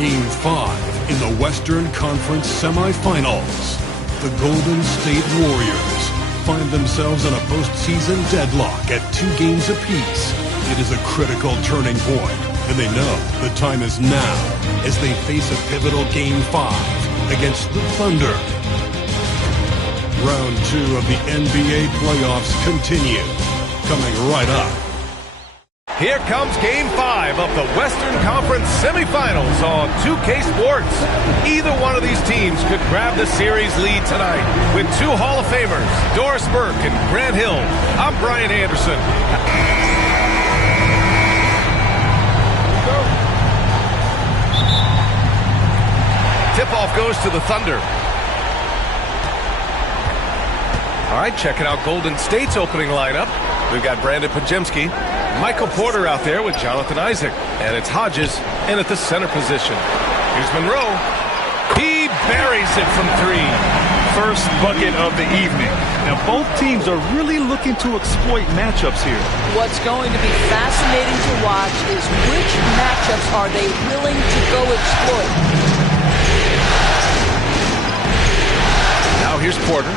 Game 5 in the Western Conference semifinals. The Golden State Warriors find themselves in a postseason deadlock at 2 games apiece. It is a critical turning point, and they know the time is now as they face a pivotal Game 5 against the Thunder. Round 2 of the NBA playoffs continue. Coming right up. Here comes Game 5 of the Western Conference semifinals on 2K Sports. Either one of these teams could grab the series lead tonight with 2 Hall of Famers, Doris Burke and Grant Hill. I'm Brian Anderson. Tip-off goes to the Thunder. All right, checking out Golden State's opening lineup. We've got Brandon Podziemski, Michael Porter out there with Jonathan Isaac, and it's Hodges in at the center position. Here's Monroe. He buries it from 3. First bucket of the evening. Now, both teams are really looking to exploit matchups here. What's going to be fascinating to watch is which matchups are they willing to go exploit. Now here's Porter.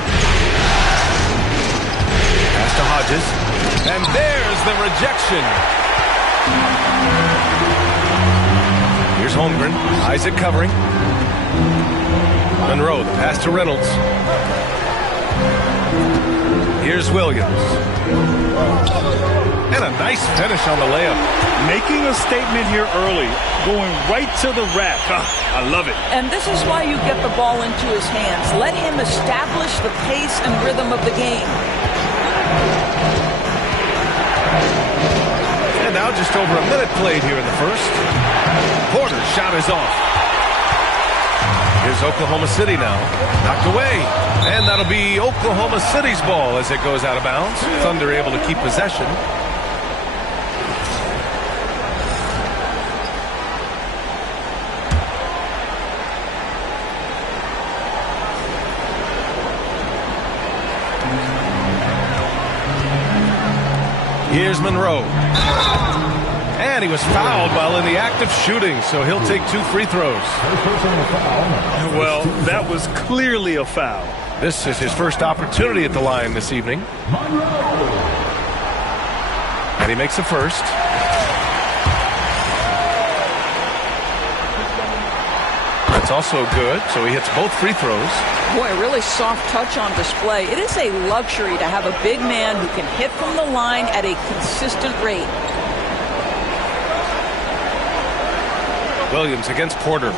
Pass to Hodges. And there's the rejection. Here's Holmgren. Isaac covering. Monroe, the pass to Reynolds. Here's Williams. And a nice finish on the layup. Making a statement here early. Going right to the rack. I love it. And this is why you get the ball into his hands. Let him establish the pace and rhythm of the game. And now just over a minute played here in the first. Porter's shot is off. Here's Oklahoma City now. Knocked away. And that'll be Oklahoma City's ball as it goes out of bounds. Thunder able to keep possession. Here's Monroe. And he was fouled while in the act of shooting, so he'll take 2 free throws. Well, that was clearly a foul. This is his first opportunity at the line this evening. And he makes the first. That's also good, so he hits both free throws. Boy, really soft touch on display. It is a luxury to have a big man who can hit from the line at a consistent rate. Williams against Porter.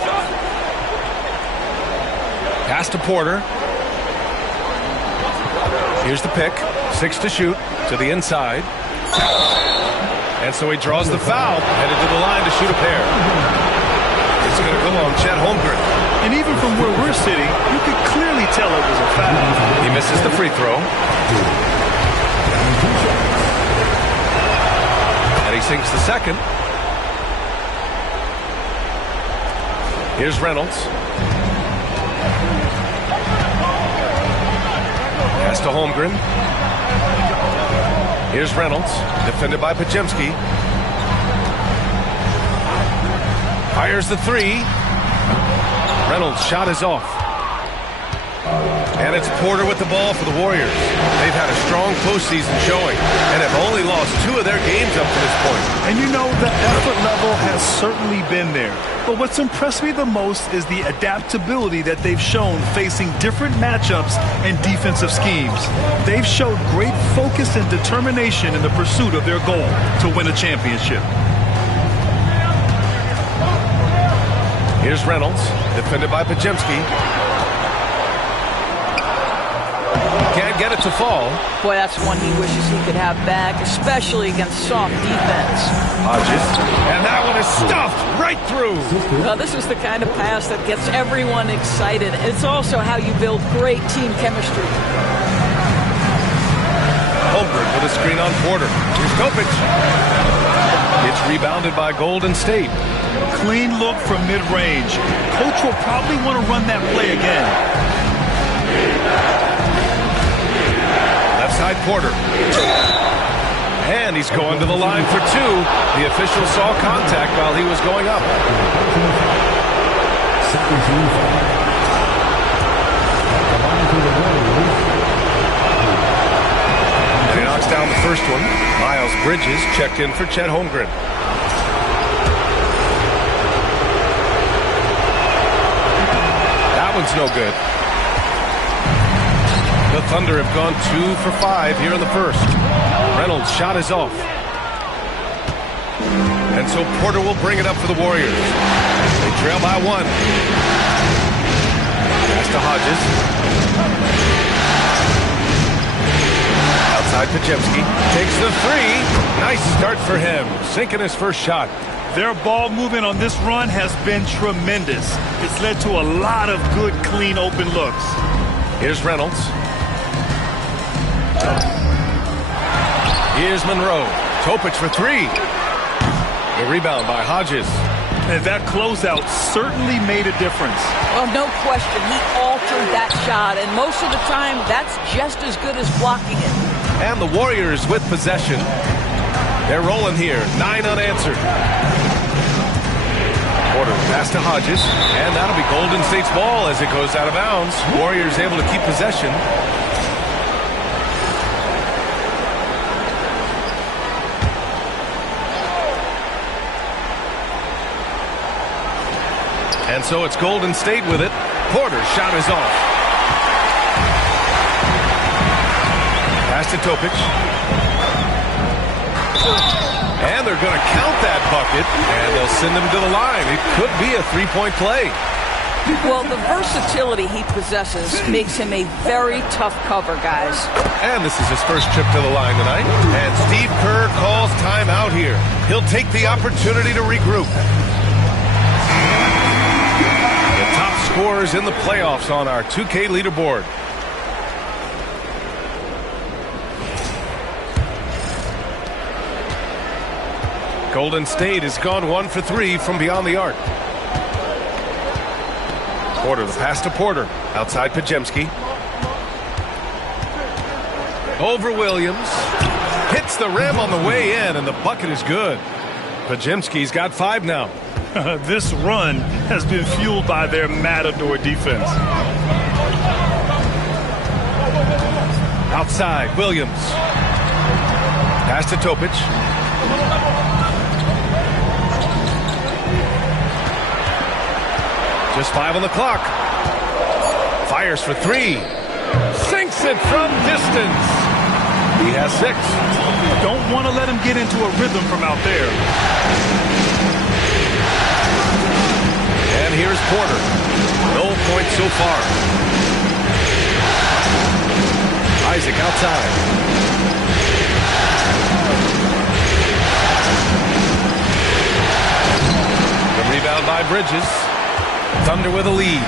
Pass to Porter. Here's the pick. 6 to shoot to the inside. And so he draws the foul, headed to the line to shoot a pair. It's going to go on Chet Holmgren. And even from where we're sitting, you could clearly tell it was a foul. He misses the free throw. And he sinks the second. Here's Reynolds. Pass to Holmgren. Here's Reynolds, defended by Podziemski. Fires the 3. Reynolds' shot is off. And it's Porter with the ball for the Warriors. They've had a strong postseason showing and have only lost 2 of their games up to this point. And you know, the effort level has certainly been there. But what's impressed me the most is the adaptability that they've shown facing different matchups and defensive schemes. They've showed great focus and determination in the pursuit of their goal to win a championship. Here's Reynolds, defended by Podziemski. Can't get it to fall. Boy, that's one he wishes he could have back, especially against soft defense. Hodges, and that one is stuffed right through. Well, this is the kind of pass that gets everyone excited. It's also how you build great team chemistry. Holmgren with a screen on Porter. Here's Kopic. It's rebounded by Golden State. Clean look from mid-range. Coach will probably want to run that play again. Left side Porter. And he's going to the line for 2. The official saw contact while he was going up. And he knocks down the first one. Miles Bridges checked in for Chet Holmgren. That one's no good. The Thunder have gone 2 for 5 here in the first. Reynolds' shot is off. And so Porter will bring it up for the Warriors. They trail by 1. Pass to Hodges. Outside Pajemski. Takes the 3. Nice start for him. Sinking his first shot. Their ball movement on this run has been tremendous. It's led to a lot of good, clean, open looks. Here's Reynolds. Here's Monroe. Topic for 3. The rebound by Hodges. And that closeout certainly made a difference. Well, no question. He altered that shot, and most of the time, that's just as good as blocking it. And the Warriors with possession. They're rolling here. 9 unanswered. Porter pass to Hodges, and that'll be Golden State's ball as it goes out of bounds. Warriors able to keep possession. And so it's Golden State with it. Porter's shot is off. Pass to Topic. And they're going to count that bucket, and they'll send him to the line. It could be a three-point play. Well, the versatility he possesses makes him a very tough cover, guys. And this is his first trip to the line tonight. And Steve Kerr calls timeout here. He'll take the opportunity to regroup. Scorers in the playoffs on our 2K leaderboard. Golden State has gone 1 for 3 from beyond the arc. Porter, the pass to Porter. Outside Pajemski. Over Williams. Hits the rim on the way in, and the bucket is good. Pajemski's got 5 now. This run has been fueled by their matador defense. Outside, Williams. Pass to Topic. Just 5 on the clock. Fires for 3. Sinks it from distance. He has 6. Don't want to let him get into a rhythm from out there. And here's Porter. No points so far. Isaac outside. The rebound by Bridges. Thunder with a lead.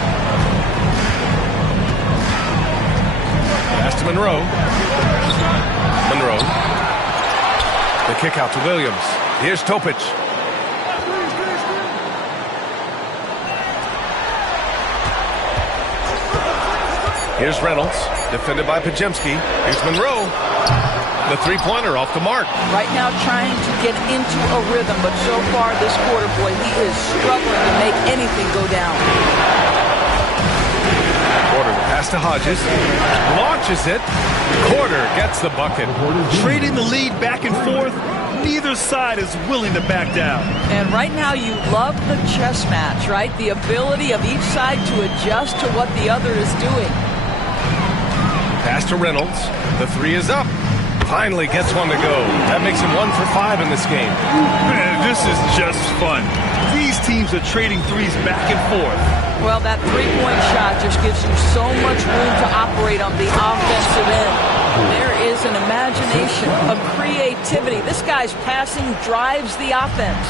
Pass to Monroe. Monroe. The kick out to Williams. Here's Topic. Here's Reynolds, defended by Pajemski. Here's Monroe. The three-pointer off the mark. Right now trying to get into a rhythm, but so far this quarter, boy, he is struggling to make anything go down. Porter, the pass to Hodges. Launches it. Porter gets the bucket. Trading the lead back and forth. Neither side is willing to back down. And right now you love the chess match, right? The ability of each side to adjust to what the other is doing. Pass to Reynolds. The 3 is up. Finally gets one to go. That makes him 1 for 5 in this game. Man, this is just fun. These teams are trading threes back and forth. Well, that three-point shot just gives you so much room to operate on the offensive end. There is an imagination, a creativity. This guy's passing drives the offense.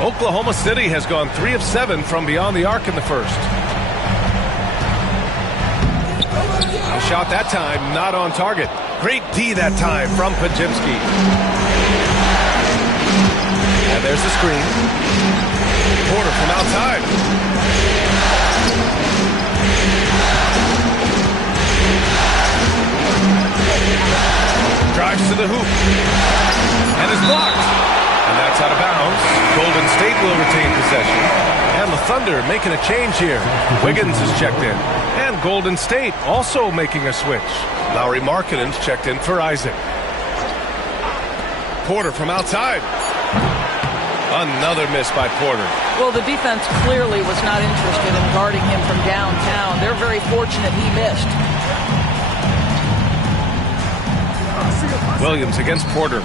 Oklahoma City has gone 3 of 7 from beyond the arc in the first. A shot that time, not on target. Great D that time from Pajemski. And there's the screen. Porter from outside. Drives to the hoop. And is blocked. And that's out of bounds. Golden Golden State will retain possession. And the Thunder making a change here. Wiggins is checked in. And Golden State also making a switch. Lauri Markkanen's checked in for Isaac. Porter from outside. Another miss by Porter. Well, the defense clearly was not interested in guarding him from downtown. They're very fortunate he missed. Williams against Porter.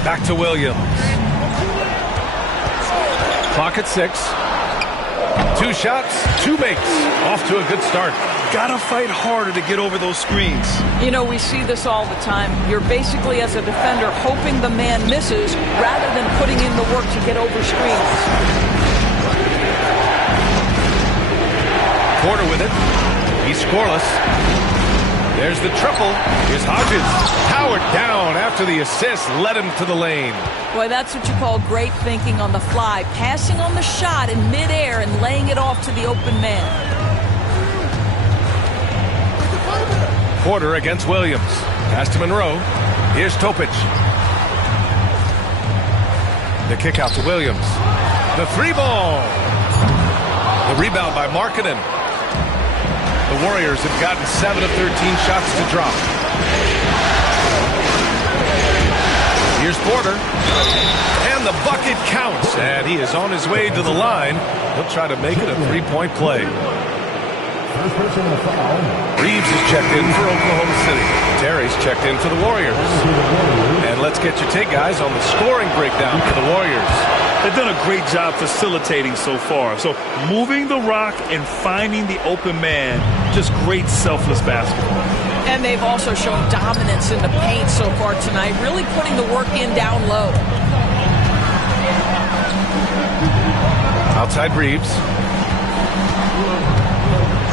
Back to Williams. Clock at 6. 2 shots, 2 makes. Off to a good start. Gotta fight harder to get over those screens. You know, we see this all the time. You're basically, as a defender, hoping the man misses rather than putting in the work to get over screens. Porter with it. He's scoreless. There's the triple. Here's Hodges. Powered down after the assist led him to the lane. Boy, that's what you call great thinking on the fly. Passing on the shot in midair and laying it off to the open man. Porter against Williams. Pass to Monroe. Here's Topic. The kick out to Williams. The 3-ball. The rebound by Markkanen. The Warriors have gotten 7 of 13 shots to drop. Here's Porter. And the bucket counts. And he is on his way to the line. He'll try to make it a 3-point play. Reeves is checked in for Oklahoma City. Terry's checked in for the Warriors. And let's get your take, guys, on the scoring breakdown for the Warriors. They've done a great job facilitating so far. So moving the rock and finding the open man, just great selfless basketball. And they've also shown dominance in the paint so far tonight, really putting the work in down low. Outside Reeves.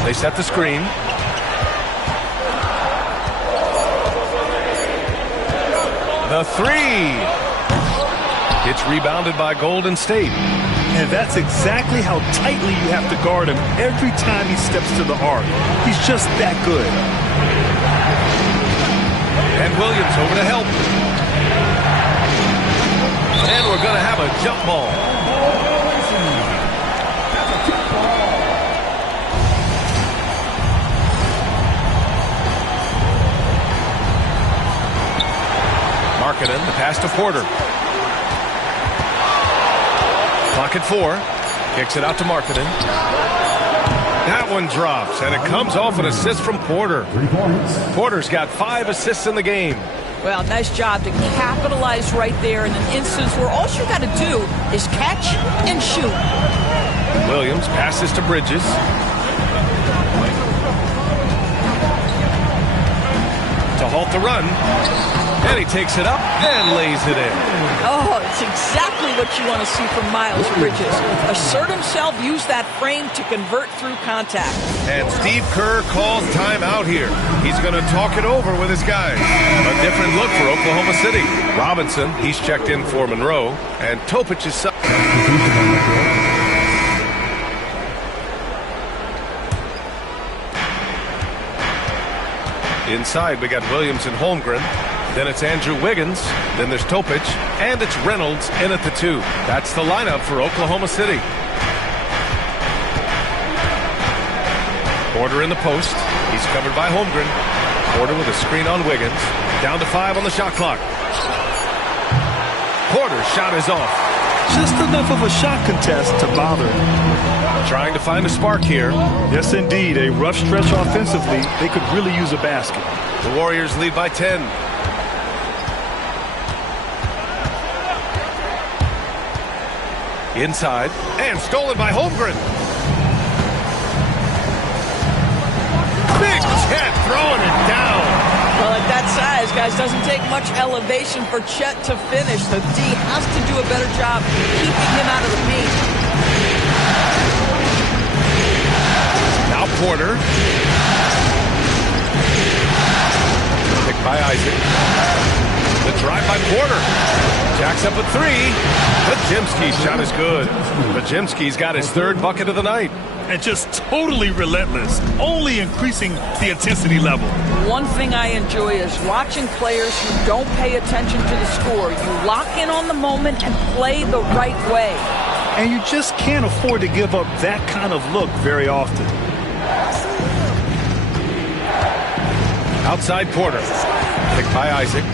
They set the screen. The 3. It's rebounded by Golden State. And that's exactly how tightly you have to guard him every time he steps to the arc. He's just that good. And Williams over to help. And we're going to have a jump ball. Markkanen, the pass to Porter. Clock at 4. Kicks it out to Markkanen. That one drops, and it comes off an assist from Porter. Porter's got 5 assists in the game. Well, nice job to capitalize right there in an instance where all you got to do is catch and shoot. Williams passes to Bridges. To halt the run. And he takes it up and lays it in. Oh, it's exactly what you want to see from Miles Bridges. Assert himself, use that frame to convert through contact. And Steve Kerr calls timeout here. He's going to talk it over with his guys. A different look for Oklahoma City. Robinson, he's checked in for Monroe. And Topic is... Inside, we got Williams and Holmgren. Then it's Andrew Wiggins. Then there's Topic. And it's Reynolds in at the 2. That's the lineup for Oklahoma City. Porter in the post. He's covered by Holmgren. Porter with a screen on Wiggins. Down to 5 on the shot clock. Porter's shot is off. Just enough of a shot contest to bother him. Trying to find a spark here. Yes, indeed. A rough stretch offensively. They could really use a basket. The Warriors lead by 10. Inside. And stolen by Holmgren. Big Chet throwing it down. Well, at that size, guys, doesn't take much elevation for Chet to finish. The D has to do a better job keeping him out of the paint. Now Porter. Picked by Isaac. The drive by Porter. Jacks up a three. Podziemski's shot is good. Podziemski's got his third bucket of the night. And just totally relentless, only increasing the intensity level. One thing I enjoy is watching players who don't pay attention to the score. You lock in on the moment and play the right way. And you just can't afford to give up that kind of look very often. Outside Porter. Picked by Isaac.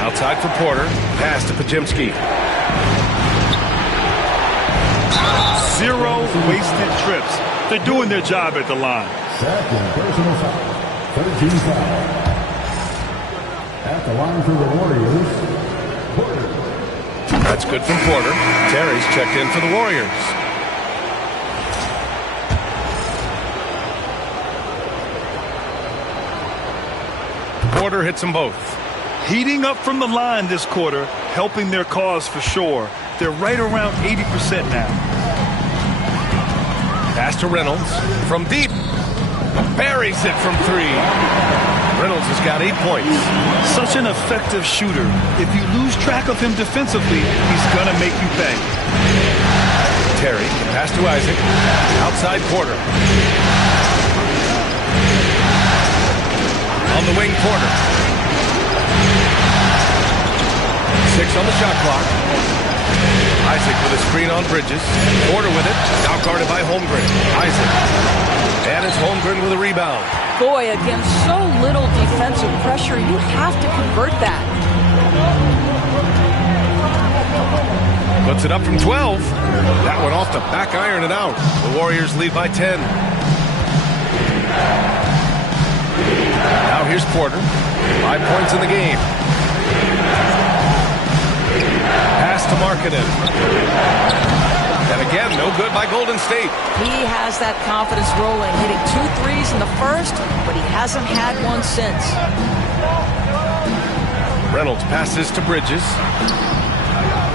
Outside for Porter. Pass to Podziemski. 0 wasted trips. They're doing their job at the line. Second personal foul. 13 foul. At the line for the Warriors, Porter. That's good from Porter. Terry's checked in for the Warriors. Porter hits them both. Heating up from the line this quarter, helping their cause for sure. They're right around 80% now. Pass to Reynolds from deep. Buries it from three. Reynolds has got 8 points. Such an effective shooter. If you lose track of him defensively, he's going to make you pay. Terry, pass to Isaac. Outside Porter. On the wing, Porter. 6 on the shot clock. Isaac with a screen on Bridges. Porter with it. Now guarded by Holmgren. Isaac. And it's Holmgren with a rebound. Boy, against so little defensive pressure, you have to convert that. Puts it up from 12. That one off the back iron and out. The Warriors lead by 10. Now here's Porter. 5 points in the game. Pass to Markkanen. And again, no good by Golden State. He has that confidence rolling, hitting 2 threes in the first, but he hasn't had one since. Reynolds passes to Bridges.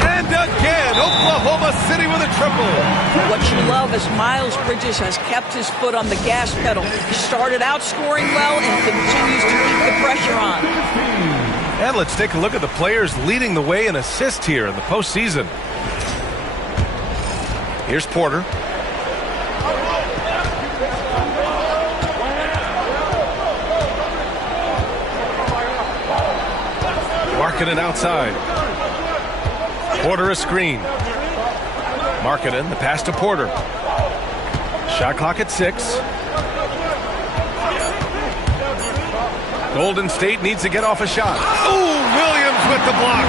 And again, Oklahoma City with a triple. What you love is Miles Bridges has kept his foot on the gas pedal. He started out scoring well and continues to keep the pressure on. And let's take a look at the players leading the way in assists here in the postseason. Here's Porter. Markkanen outside. Porter a screen. Markkanen, the pass to Porter. Shot clock at 6. Golden State needs to get off a shot. Oh, Williams with the block.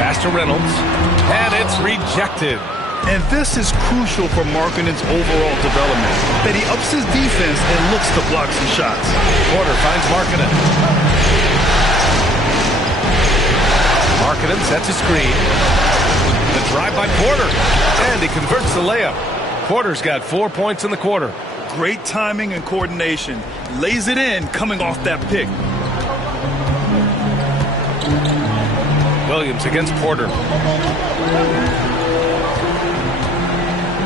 Pass to Reynolds. And it's rejected. And this is crucial for Markkanen's overall development, that he ups his defense and looks to block some shots. Porter finds Markkanen. Markkanen sets a screen. The drive by Porter. And he converts the layup. Porter's got 4 points in the quarter. Great timing and coordination. Lays it in coming off that pick. Williams against Porter.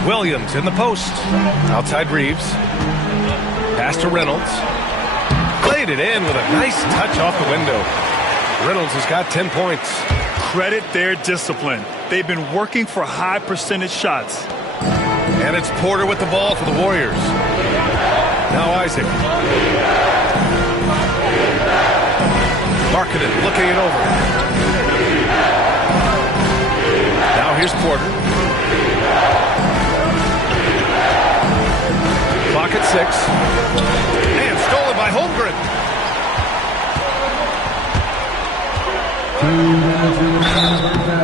Williams in the post. Outside Reeves. Pass to Reynolds. Played it in with a nice touch off the window. Reynolds has got 10 points. Credit their discipline. They've been working for high percentage shots. And it's Porter with the ball for the Warriors. Now Isaac. Markkanen looking it over. Now here's Porter. Clock at 6. And stolen by Holmgren.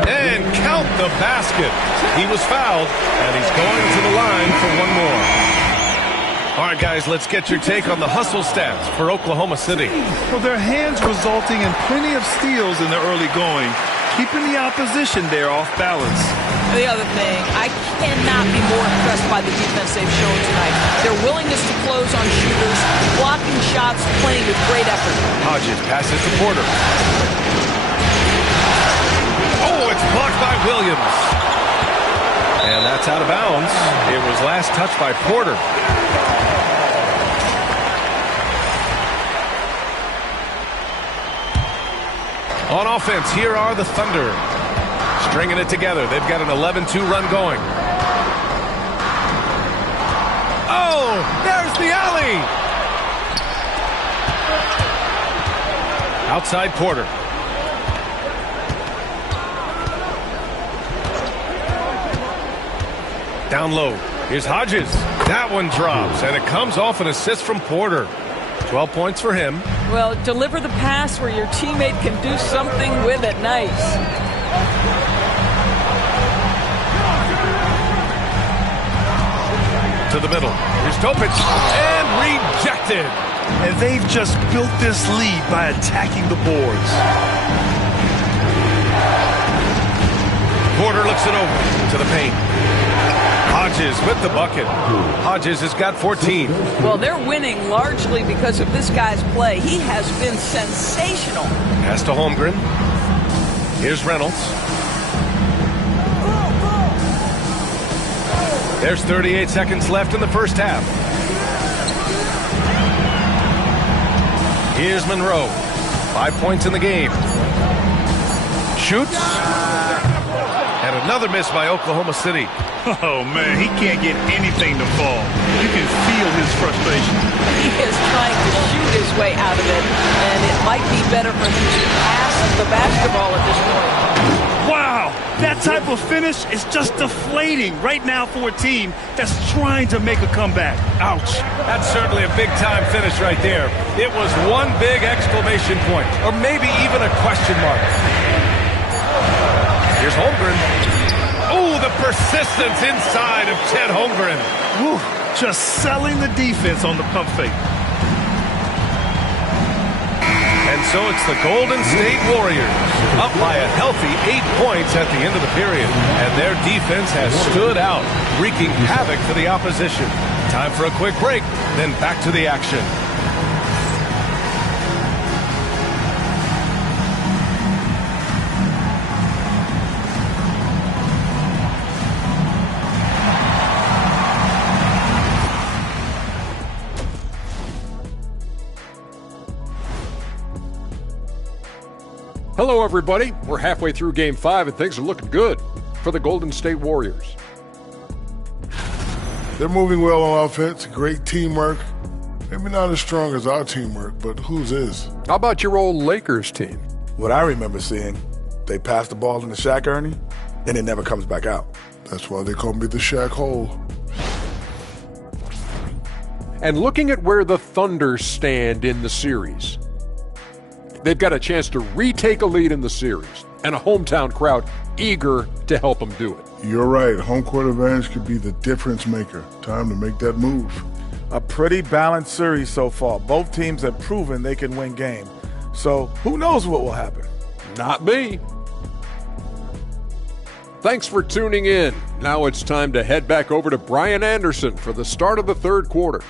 And count the basket. He was fouled, and he's going to the line for one more. All right, guys, let's get your take on the hustle stats for Oklahoma City. Well, their hands resulting in plenty of steals in the early going, keeping the opposition there off balance. The other thing, I cannot be more impressed by the defense they've shown tonight. Their willingness to close on shooters, blocking shots, playing with great effort. Hodges passes to Porter. Oh, it's blocked by Williams. And that's out of bounds. It was last touched by Porter. On offense, here are the Thunder. Stringing it together. They've got an 11-2 run going. Oh, there's the alley. Outside Porter. Down low. Here's Hodges. That one drops, and it comes off an assist from Porter. 12 points for him. Well, deliver the pass where your teammate can do something with it. Nice. To the middle. Here's Topic. And rejected. And they've just built this lead by attacking the boards. Porter looks it over to the paint. Hodges with the bucket. Hodges has got 14. Well, they're winning largely because of this guy's play. He has been sensational. Pass to Holmgren. Here's Reynolds. There's 38 seconds left in the first half. Here's Monroe. 5 points in the game. Shoots. And another miss by Oklahoma City. Oh, man, he can't get anything to fall. You can feel his frustration. He is trying to shoot his way out of it, and it might be better for him to pass the basketball at this point. Wow, that type of finish is just deflating right now for a team that's trying to make a comeback. Ouch. That's certainly a big-time finish right there. It was one big exclamation point, or maybe even a question mark. Here's Holmgren. Oh, the persistence inside of Chet Holmgren. Whew, just selling the defense on the pump fake. And so it's the Golden State Warriors up by a healthy 8 points at the end of the period. And their defense has stood out, wreaking havoc for the opposition. Time for a quick break, then back to the action. Hello, everybody. We're halfway through Game 5, and things are looking good for the Golden State Warriors. They're moving well on offense, great teamwork. Maybe not as strong as our teamwork, but whose is? How about your old Lakers team? What I remember seeing, they pass the ball into Shaq, Ernie, and it never comes back out. That's why they call me the Shaq Hole. And looking at where the Thunder stand in the series, they've got a chance to retake a lead in the series, and a hometown crowd eager to help them do it. You're right. Home court advantage could be the difference maker. Time to make that move. A pretty balanced series so far. Both teams have proven they can win games. So who knows what will happen? Not me. Thanks for tuning in. Now it's time to head back over to Brian Anderson for the start of the third quarter.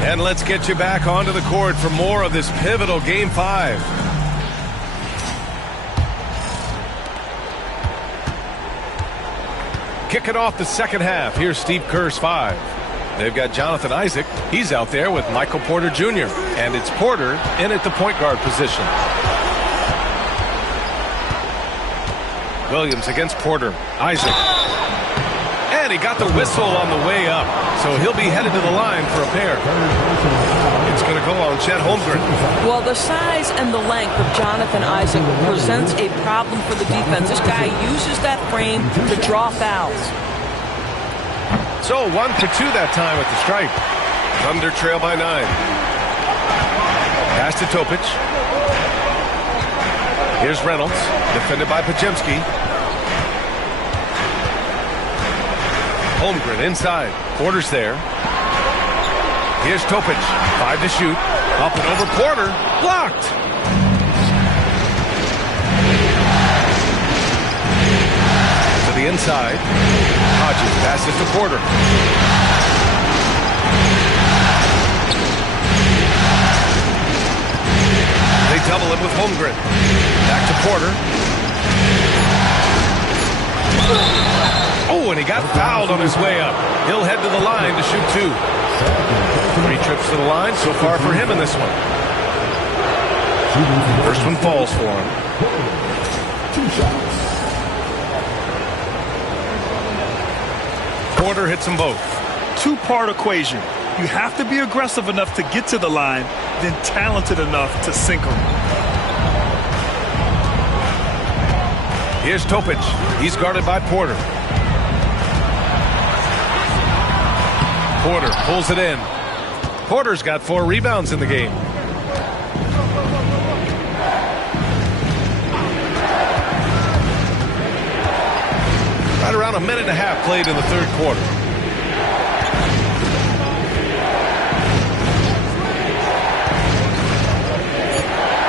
And let's get you back onto the court for more of this pivotal Game 5. Kicking off the second half, here's Steve Kerr's 5. They've got Jonathan Isaac. He's out there with Michael Porter Jr. And it's Porter in at the point guard position. Williams against Porter. Isaac. And he got the whistle on the way up. So he'll be headed to the line for a pair. It's going to go on Chet Holmgren. Well, the size and the length of Jonathan Isaac presents a problem for the defense. This guy uses that frame to draw fouls. So 1 for 2 that time at the stripe. Thunder trail by 9. Pass to Topic. Here's Reynolds, defended by Podziemski. Holmgren inside. Porter's there. Here's Topic. 5 to shoot. Up and over Porter. Blocked. To the inside. Hodges passes to Porter. They double him with Holmgren. Back to Porter. Oh, and he got fouled on his way up. He'll head to the line to shoot 2. 3 trips to the line so far for him in this one. First one falls for him. 2 shots. Porter hits them both. 2-part equation. You have to be aggressive enough to get to the line, then talented enough to sink them. Here's Topic. He's guarded by Porter. Porter pulls it in. Porter's got 4 rebounds in the game. Right around a minute and a half played in the third quarter.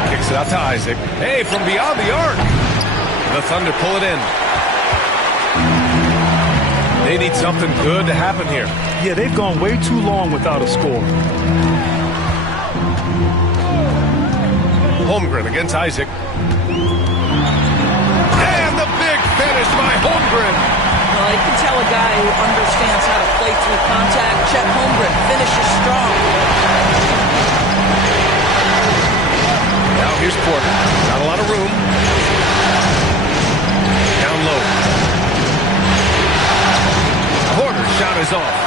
Kicks it out to Isaac. Hey, from beyond the arc. The Thunder pull it in. They need something good to happen here. Yeah, they've gone way too long without a score. Holmgren against Isaac. And the big finish by Holmgren. Well, you can tell a guy who understands how to play through contact. Chet Holmgren finishes strong. Now here's Porter. Not a lot of room. Down low. Porter's shot is off.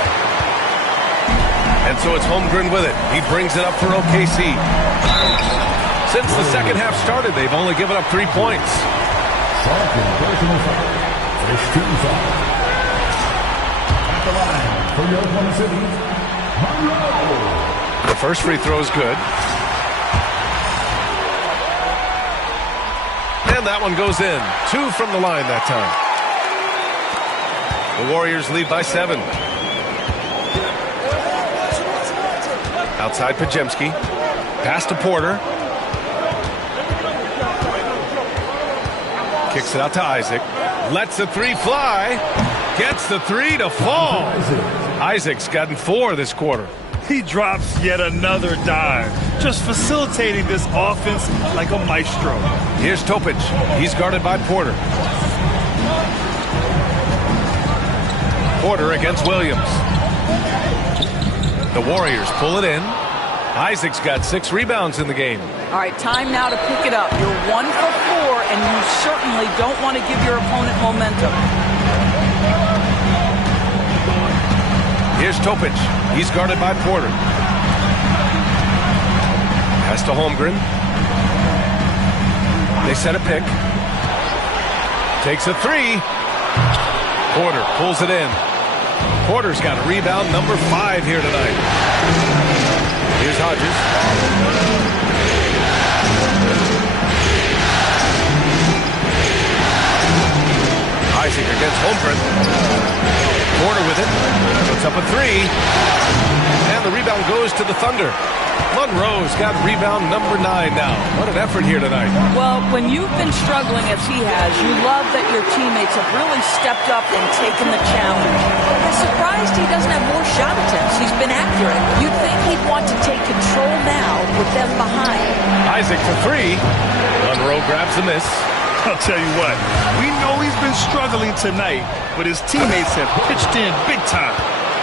And so it's Holmgren with it. He brings it up for OKC. Since the second half started, they've only given up 3 points. Second personal foul. First team foul. At the line for the Oklahoma City, Monroe. The first free throw is good. And that one goes in. 2 from the line that time. The Warriors lead by 7. Outside Pajemski. Pass to Porter. Kicks it out to Isaac. Lets the 3 fly. Gets the 3 to fall. Isaac's gotten 4 this quarter. He drops yet another dive, just facilitating this offense like a maestro. Here's Topic. He's guarded by Porter. Porter against Williams. The Warriors pull it in. Isaac's got 6 rebounds in the game. All right, time now to pick it up. You're 1 for 4, and you certainly don't want to give your opponent momentum. Here's Topic. He's guarded by Porter. Pass to Holmgren. They set a pick. Takes a 3. Porter pulls it in. Porter's got a rebound number 5 here tonight. Here's Hodges. Isaac against Holmgren. Porter with it. Puts up a 3. And the rebound goes to the Thunder. Monroe's got rebound number 9 now. What an effort here tonight. Well, when you've been struggling as he has, you love that your teammates have really stepped up and taken the challenge. I'm surprised he doesn't have more shot attempts. He's been accurate. You'd think he'd want to take control now with them behind. Isaac for 3. Monroe grabs the miss. I'll tell you what, we know he's been struggling tonight, but his teammates have pitched in big time,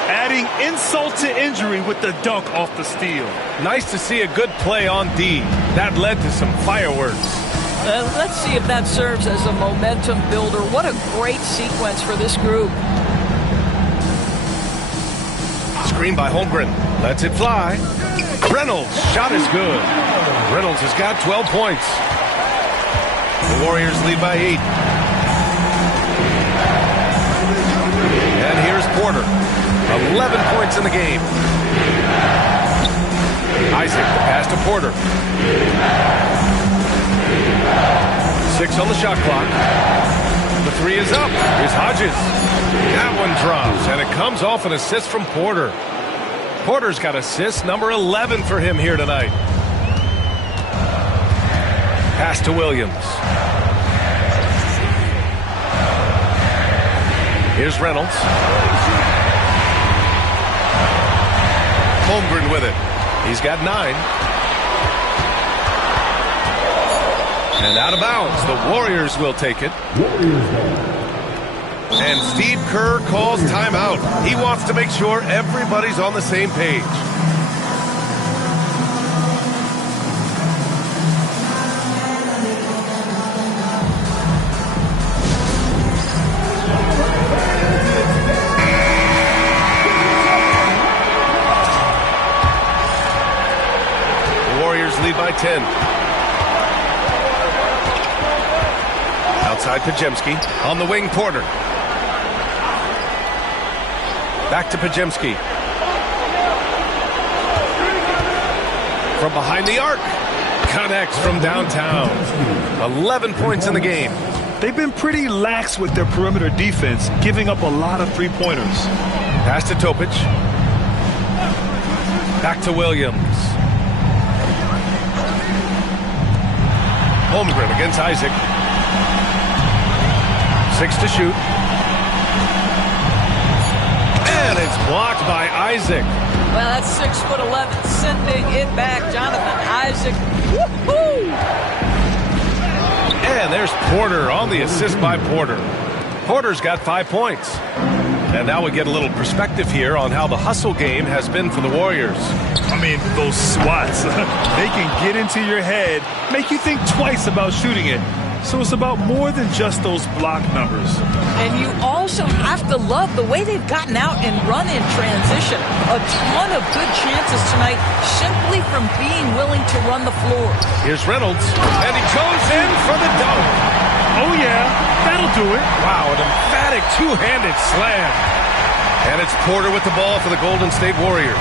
adding insult to injury with the dunk off the steal. Nice to see a good play on D. That led to some fireworks. Let's see if that serves as a momentum builder. What a great sequence for this group. Screen by Holmgren. Lets it fly. Reynolds. Shot is good. Reynolds has got 12 points. The Warriors lead by 8. And here's Porter. 11 points in the game. Isaac, the pass to Porter. 6 on the shot clock. The 3 is up. Here's Hodges. That one drops, and it comes off an assist from Porter. Porter's got assist number 11 for him here tonight. Pass to Williams. Here's Reynolds. Holmgren with it. He's got 9. And out of bounds. The Warriors will take it. And Steve Kerr calls timeout. He wants to make sure everybody's on the same page. Lead by 10. Outside Pajemski. On the wing, Porter. Back to Pajemski. From behind the arc. Connects from downtown. 11 points in the game. They've been pretty lax with their perimeter defense, giving up a lot of three-pointers. Pass to Topic. Back to Williams. Holmgren against Isaac. 6 to shoot. And it's blocked by Isaac. Well, that's 6'11", sending it back. Jonathan Isaac. Woohoo! And there's Porter on the assist by Porter. Porter's got 5 points. And now we get a little perspective here on how the hustle game has been for the Warriors. I mean, those swats, they can get into your head, make you think twice about shooting it. So it's about more than just those block numbers. And you also have to love the way they've gotten out and run in transition. A ton of good chances tonight simply from being willing to run the floor. Here's Reynolds, and he goes in for the dunk. Oh, yeah, that'll do it. Wow, an emphatic two-handed slam. And it's Porter with the ball for the Golden State Warriors.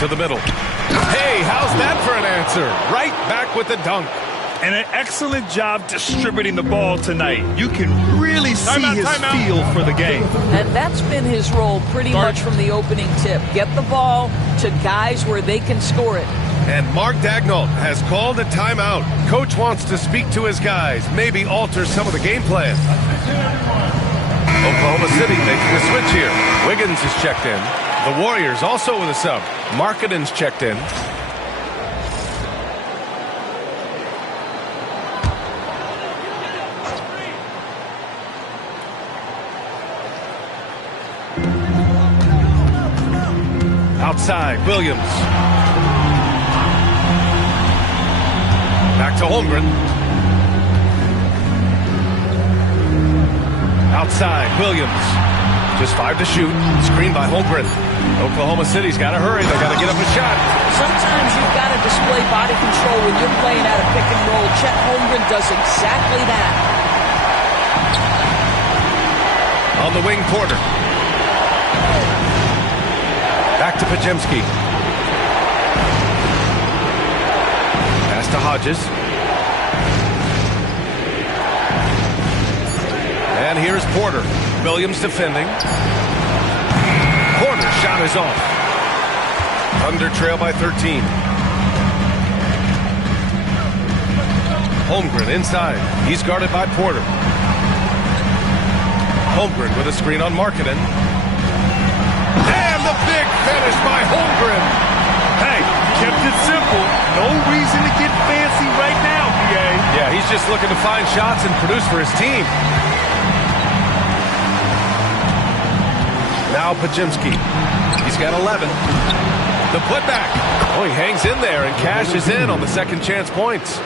To the middle. Hey, how's that for an answer? Right back with the dunk. And an excellent job distributing the ball tonight. You can really see his feel for the game. And that's been his role pretty much from the opening tip. Get the ball to guys where they can score it. And Mark Daigneault has called a timeout. Coach wants to speak to his guys, maybe alter some of the game plan. Oklahoma City making a switch here. Wiggins is checked in. The Warriors also with a sub. Markkanen's checked in. Outside, Williams. Back to Holmgren. Outside, Williams. Just 5 to shoot. Screen by Holmgren. Oklahoma City's got to hurry. They've got to get up a shot. Sometimes you've got to display body control when you're playing out of pick and roll. Chet Holmgren does exactly that. On the wing, Porter. Back to Pajemski. Pass to Hodges. And here's Porter. Williams defending. Porter's shot is off. Thunder trail by 13. Holmgren inside. He's guarded by Porter. Holmgren with a screen on Markkanen. And the big finish by Holmgren. Hey, kept it simple. No reason to get fancy right now, PA. Yeah, he's just looking to find shots and produce for his team. Now Pajemski. He's got 11. The putback. Oh, he hangs in there and cashes in on the second chance points.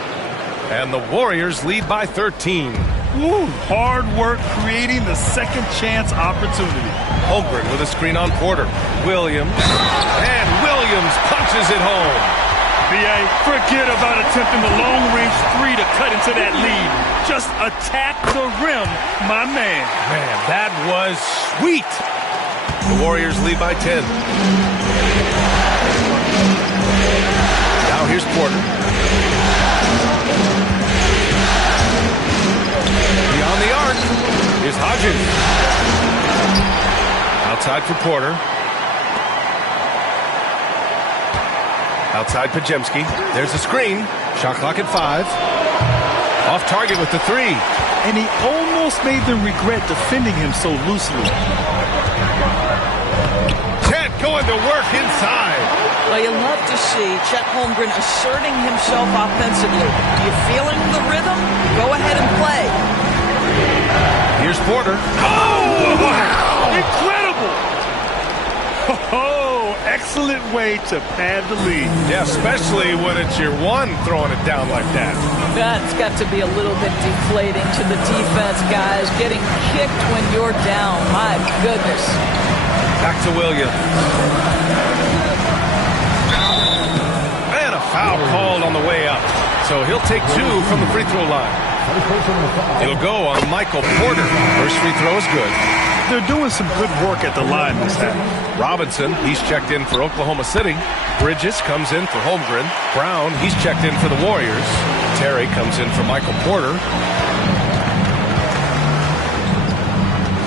And the Warriors lead by 13. Woo, hard work creating the second chance opportunity. Holmgren with a screen on Porter. Williams. And Williams punches it home. BA, forget about attempting the long-range three to cut into that lead. Just attack the rim, my man. Man, that was sweet. The Warriors lead by 10. Now here's Porter. Beyond the arc is Hodges. Outside for Porter. Outside Pajemski. There's a screen. Shot clock at 5. Off target with the 3. And he almost made them regret defending him so loosely. Chet going to work inside. Well, you love to see Chet Holmgren asserting himself offensively. You feeling the rhythm? Go ahead and play. Here's Porter. Oh, wow. Incredible. Oh, excellent way to pad the lead. Yeah, especially when it's your one throwing it down like that. That's got to be a little bit deflating to the defense, guys. Getting kicked when you're down. My goodness. Back to Williams. And a foul called on the way up. So he'll take 2 from the free throw line. He'll go on Michael Porter. First free throw is good. They're doing some good work at the line this half. Robinson, he's checked in for Oklahoma City. Bridges comes in for Holmgren. Brown, he's checked in for the Warriors. Terry comes in for Michael Porter.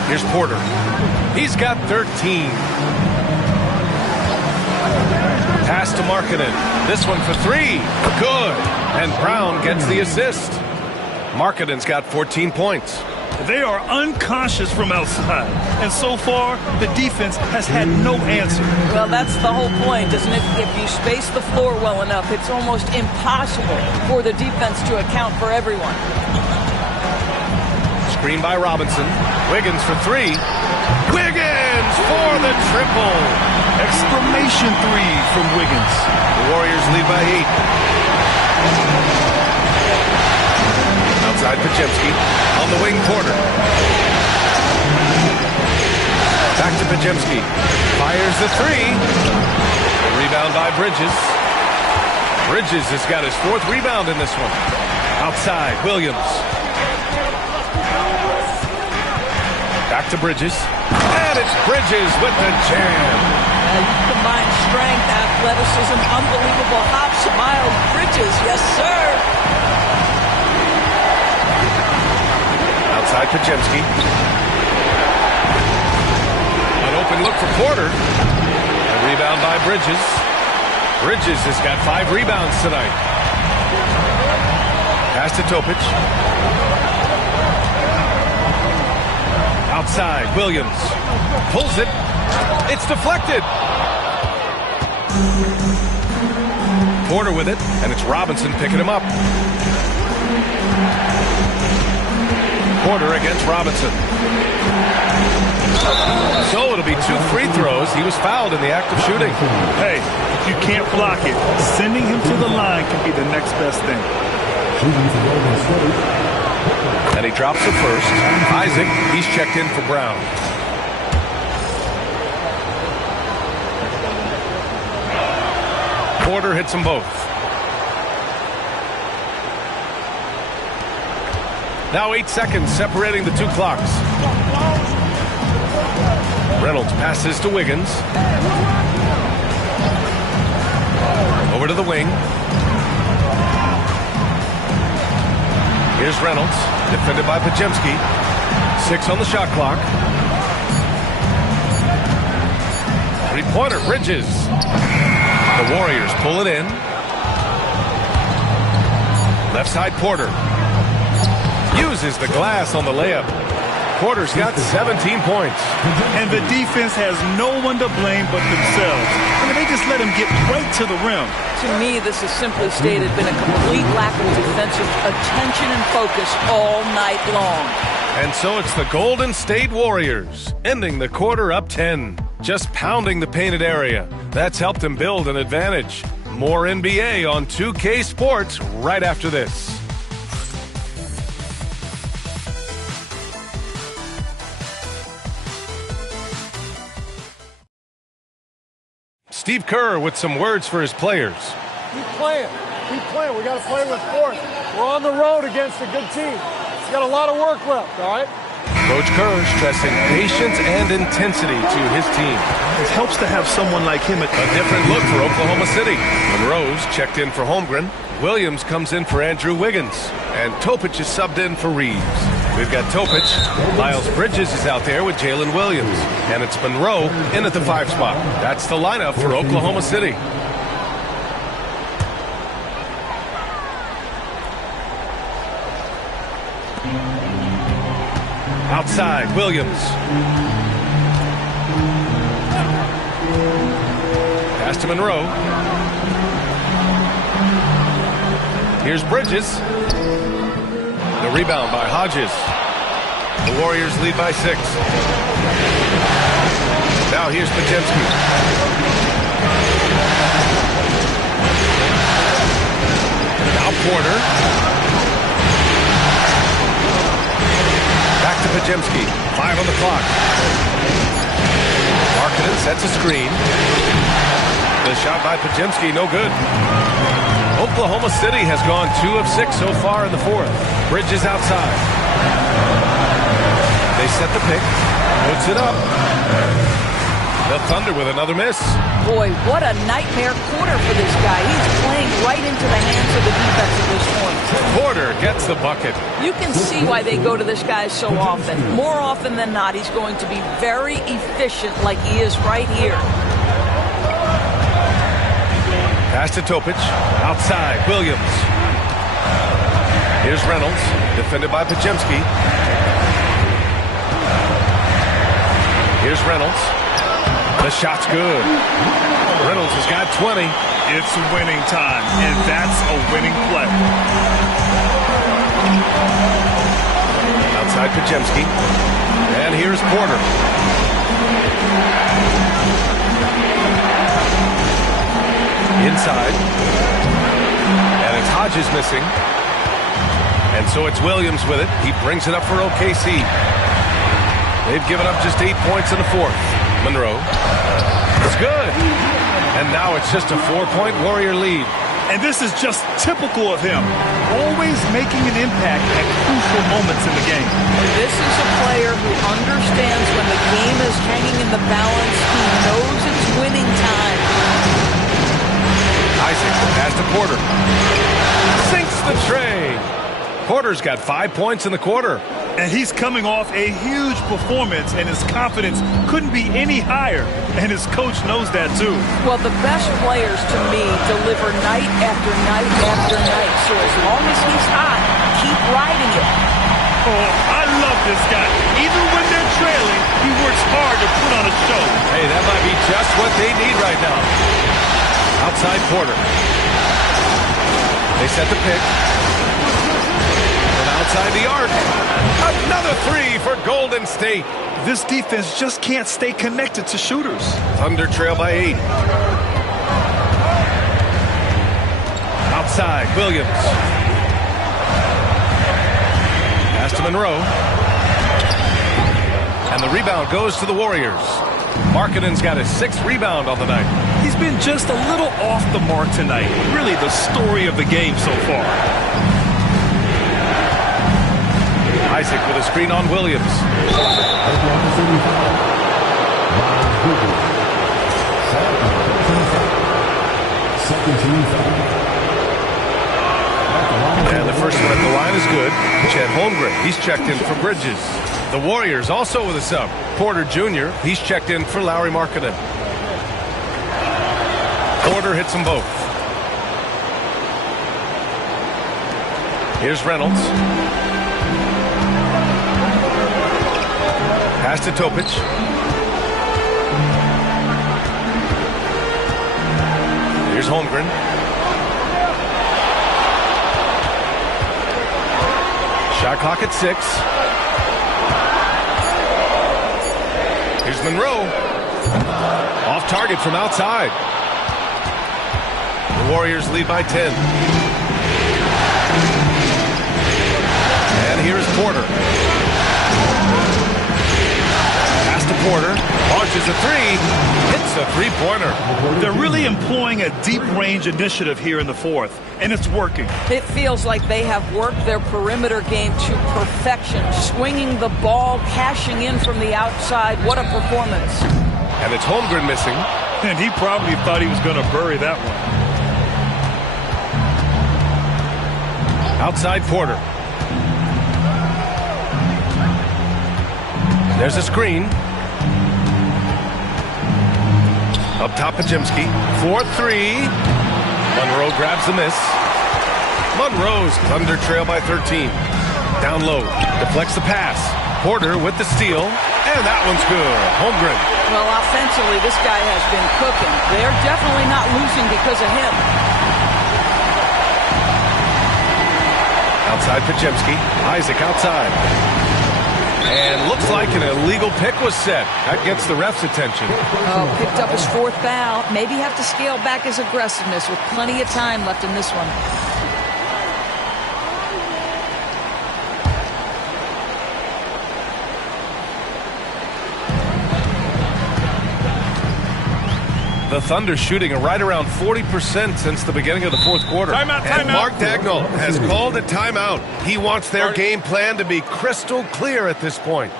Here's Porter. He's got 13. Pass to Markkanen. This one for 3. Good. And Brown gets the assist. Markkanen's got 14 points. They are unconscious from outside. And so far, the defense has had no answer. Well, that's the whole point, isn't it? If you space the floor well enough, it's almost impossible for the defense to account for everyone. Screen by Robinson. Wiggins for 3. Wiggins for the triple. Exclamation 3 from Wiggins. The Warriors lead by 8. Outside Pajemski. On the wing, Porter. Back to Pajemski. Fires the 3. Rebound by Bridges. Bridges has got his 4th rebound in this one. Outside, Williams. Back to Bridges. And it's Bridges with the jam. You combine strength, athleticism, unbelievable hops. Miles Bridges, yes, sir. Outside Pajemski. An open look for Porter. A rebound by Bridges. Bridges has got 5 rebounds tonight. Pass to Topic. Outside, Williams. Pulls it. It's deflected. Porter with it, and it's Robinson picking him up. Porter against Robinson. So it'll be 2 free throws. He was fouled in the act of shooting. Hey, if you can't block it, sending him to the line can be the next best thing. And he drops it first. Isaac, he's checked in for Brown. Porter hits them both. Now 8 seconds separating the 2 clocks. Reynolds passes to Wiggins. Over to the wing. Here's Reynolds, defended by Pajemski. 6 on the shot clock. 3-pointer, Bridges. The Warriors pull it in. Left side, Porter. Uses the glass on the layup. Porter's got 17 points. And the defense has no one to blame but themselves. I mean, they just let him get right to the rim. To me, this has simply stated been a complete lack of defensive attention and focus all night long. And so it's the Golden State Warriors, ending the quarter up 10. Just pounding the painted area. That's helped them build an advantage. More NBA on 2K Sports right after this. Steve Kerr with some words for his players. Keep playing. Keep playing. We got to play with force. We're on the road against a good team. It's got a lot of work left, all right? Coach Kerr stressing patience and intensity to his team. It helps to have someone like him. A different look for Oklahoma City. Monroe's checked in for Holmgren. Williams comes in for Andrew Wiggins. And Topic is subbed in for Reeves. We've got Topic. Miles Bridges is out there with Jalen Williams. And it's Monroe in at the 5 spot. That's the lineup for Oklahoma City. Outside, Williams. Pass to Monroe. Here's Bridges. The rebound by Hodges. The Warriors lead by 6. Now here's Pajemski. Now Porter. Back to Pajemski. 5 on the clock. Markkanen sets a screen. The shot by Pajemski, no good. Oklahoma City has gone 2 of 6 so far in the 4th. Bridges outside. They set the pick. Puts it up. The Thunder with another miss. Boy, what a nightmare quarter for this guy. He's playing right into the hands of the defense at this point. Porter gets the bucket. You can see why they go to this guy so often. More often than not, he's going to be very efficient like he is right here. Pass to Topic. Outside, Williams. Here's Reynolds. Defended by Pajemski. Here's Reynolds. The shot's good. Reynolds has got 20. It's winning time, and that's a winning play. Outside Pajemski. And here's Porter. Inside. And it's Hodges missing. And so it's Williams with it. He brings it up for OKC. They've given up just 8 points in the 4th. Monroe. It's good. And now it's just a 4-point Warrior lead. And this is just typical of him. Always making an impact at crucial moments in the game. This is a player who understands when the game is hanging in the balance. He knows it's winning time. Isaac, the pass to Porter. Sinks the tray. Porter's got 5 points in the quarter. And he's coming off a huge performance, and his confidence couldn't be any higher. And his coach knows that, too. Well, the best players, to me, deliver night after night after night. So as long as he's hot, keep riding it. Oh, I love this guy. Even when they're trailing, he works hard to put on a show. Hey, that might be just what they need right now. Outside Porter. They set the pick. From outside the arc. Another 3 for Golden State. This defense just can't stay connected to shooters. Thunder trail by 8. Outside, Williams. Pass to Monroe. And the rebound goes to the Warriors. Markkanen's got his 6th rebound on the night. He's been just a little off the mark tonight. Really the story of the game so far. Isaac with a screen on Williams. And the first one at the line is good. Chet Holmgren, he's checked in for Bridges. The Warriors also with a sub. Porter Jr., he's checked in for Lauri Markkanen. Porter hits them both. Here's Reynolds. Pass to Topic. Here's Holmgren. Shot clock at 6. Here's Monroe. Off target from outside. The Warriors lead by 10. And here's Porter. Pass to Porter. Launches a 3. Hits a 3-pointer. They're really employing a deep-range initiative here in the 4th, and it's working. It feels like they have worked their perimeter game to perfection, swinging the ball, cashing in from the outside. What a performance. And it's Holmgren missing. And he probably thought he was going to bury that one. Outside Porter. There's a screen. Up top, Pajemski. 4-3. Monroe grabs the miss. Monroe's Thunder trail by 13. Down low. Deflects the pass. Porter with the steal. And that one's good. Holmgren. Well, offensively, this guy has been cooking. They're definitely not losing because of him. Outside Pajemski. Isaac outside. And looks like an illegal pick was set. That gets the ref's attention. Oh, picked up his 4th foul. Maybe have to scale back his aggressiveness with plenty of time left in this one. The Thunder shooting right around 40% since the beginning of the 4th quarter. Timeout. And Mark Dagnall has called a timeout. He wants their game plan to be crystal clear at this point.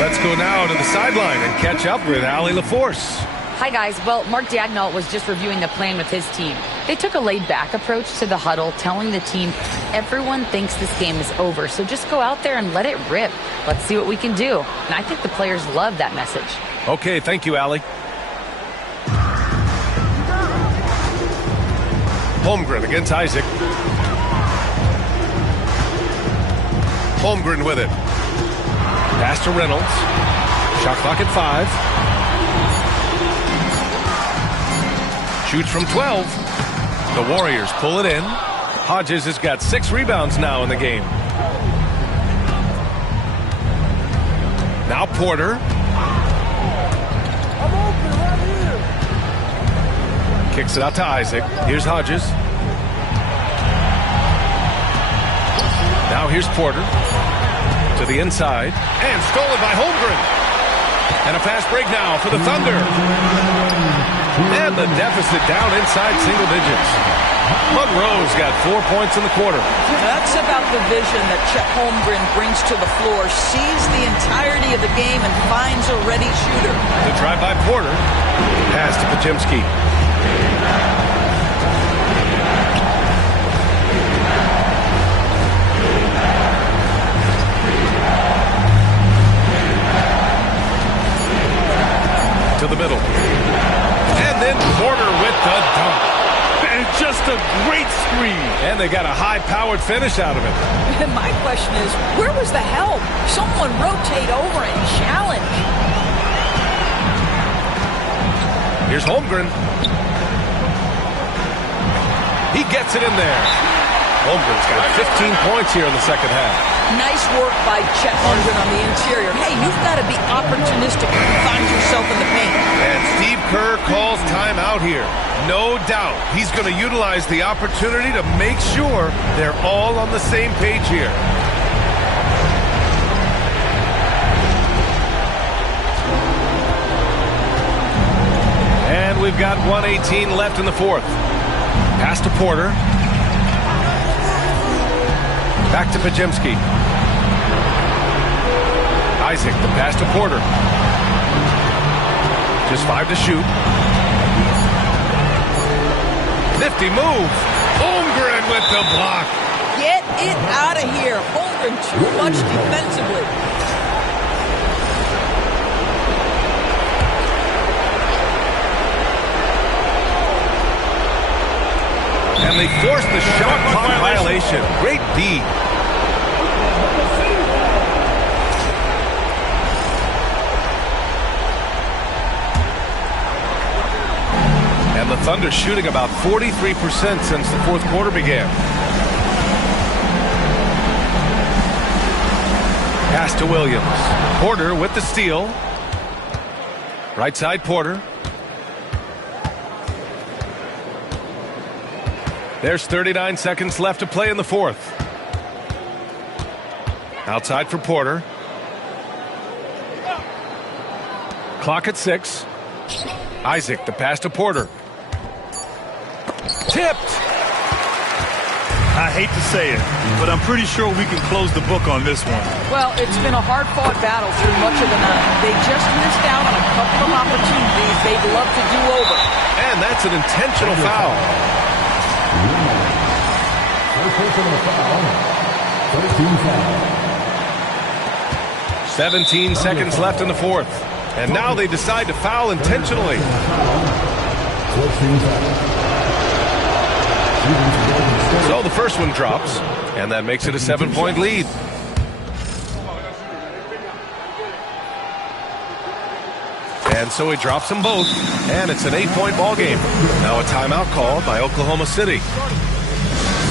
Let's go now to the sideline and catch up with Allie LaForce. Hi, guys. Well, Mark Dagnall was just reviewing the plan with his team. They took a laid-back approach to the huddle, telling the team, everyone thinks this game is over, so just go out there and let it rip. Let's see what we can do. And I think the players love that message. Okay, thank you, Allie. Holmgren against Isaac. Holmgren with it. Pass to Reynolds. Shot clock at 5. Shoots from 12. The Warriors pull it in. Hodges has got 6 rebounds now in the game. Now Porter. Kicks it out to Isaac. Here's Hodges. Now here's Porter. To the inside. And stolen by Holmgren. And a fast break now for the Thunder. And the deficit down inside single digits. Monroe's got 4 points in the quarter. That's about the vision that Chet Holmgren brings to the floor. Sees the entirety of the game and finds a ready shooter. The drive by Porter. Pass to Pajemski. To the middle. And then Porter with the dunk. And just a great screen. And they got a high-powered finish out of it. And my question is, where was the help? Someone rotate over and challenge. Here's Holmgren. He gets it in there. Holmgren's got 15 points here in the second half. Nice work by Chet Holmgren on the interior. Hey, you've got to be opportunistic when you find yourself in the paint. And Steve Kerr calls timeout here. No doubt he's going to utilize the opportunity to make sure they're all on the same page here. And we've got 1:18 left in the 4th. Pass to Porter. Back to Pajemski. Isaac, the pass to Porter. Just 5 to shoot. Nifty move. Holmgren with the block. Get it out of here. Holmgren too much defensively. And they forced the shot clock violation. Great D. And the Thunder shooting about 43% since the 4th quarter began. Pass to Williams. Porter with the steal. Right side Porter. There's 39 seconds left to play in the 4th. Outside for Porter. Clock at 6. Isaac, the pass to Porter. Tipped. I hate to say it, but I'm pretty sure we can close the book on this one. Well, it's been a hard-fought battle through much of the night. They just missed out on a couple of opportunities they'd love to do over. And that's an intentional foul. Personal foul. 13 foul. 17 seconds left in the 4th. And now they decide to foul intentionally. 14 foul. So the first one drops, and that makes it a 7-point lead. And And so he drops them both, and it's an 8-point ball game. Now a timeout called by Oklahoma City.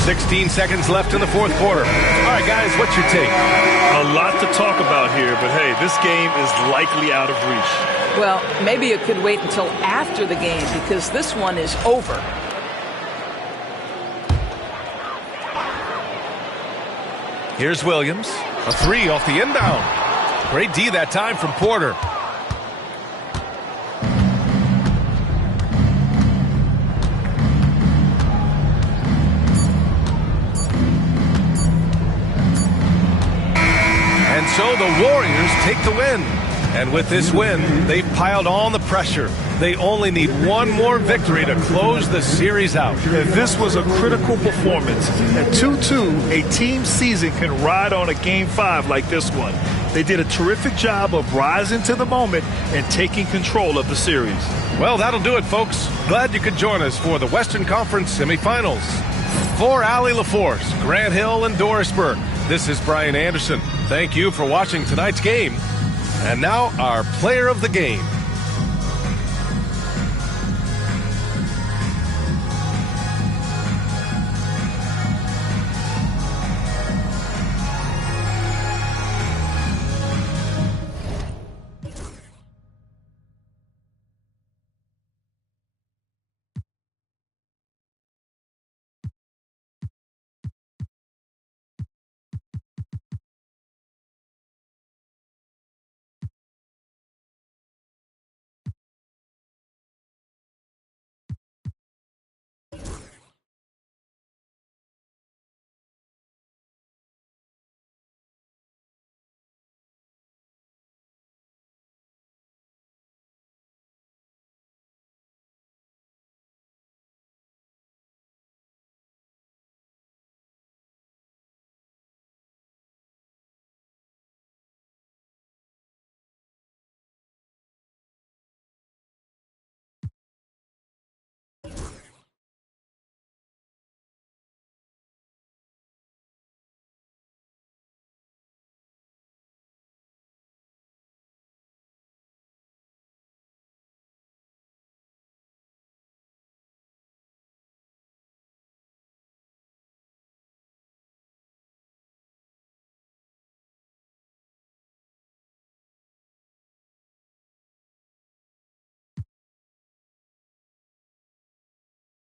16 seconds left in the fourth quarter. All right, guys, what's your take? A lot to talk about here, but hey, this game is likely out of reach. Well, maybe it could wait until after the game because this one is over. Here's Williams. A three off the inbound. Great D that time from Porter. And so the Warriors take the win. And with this win, they've piled on the pressure. They only need one more victory to close the series out. And this was a critical performance. At 2-2, a team season can ride on a Game 5 like this one. They did a terrific job of rising to the moment and taking control of the series. Well, that'll do it, folks. Glad you could join us for the Western Conference semifinals. For Allie LaForce, Grant Hill, and Dorisburg, this is Brian Anderson. Thank you for watching tonight's game. And now our player of the game.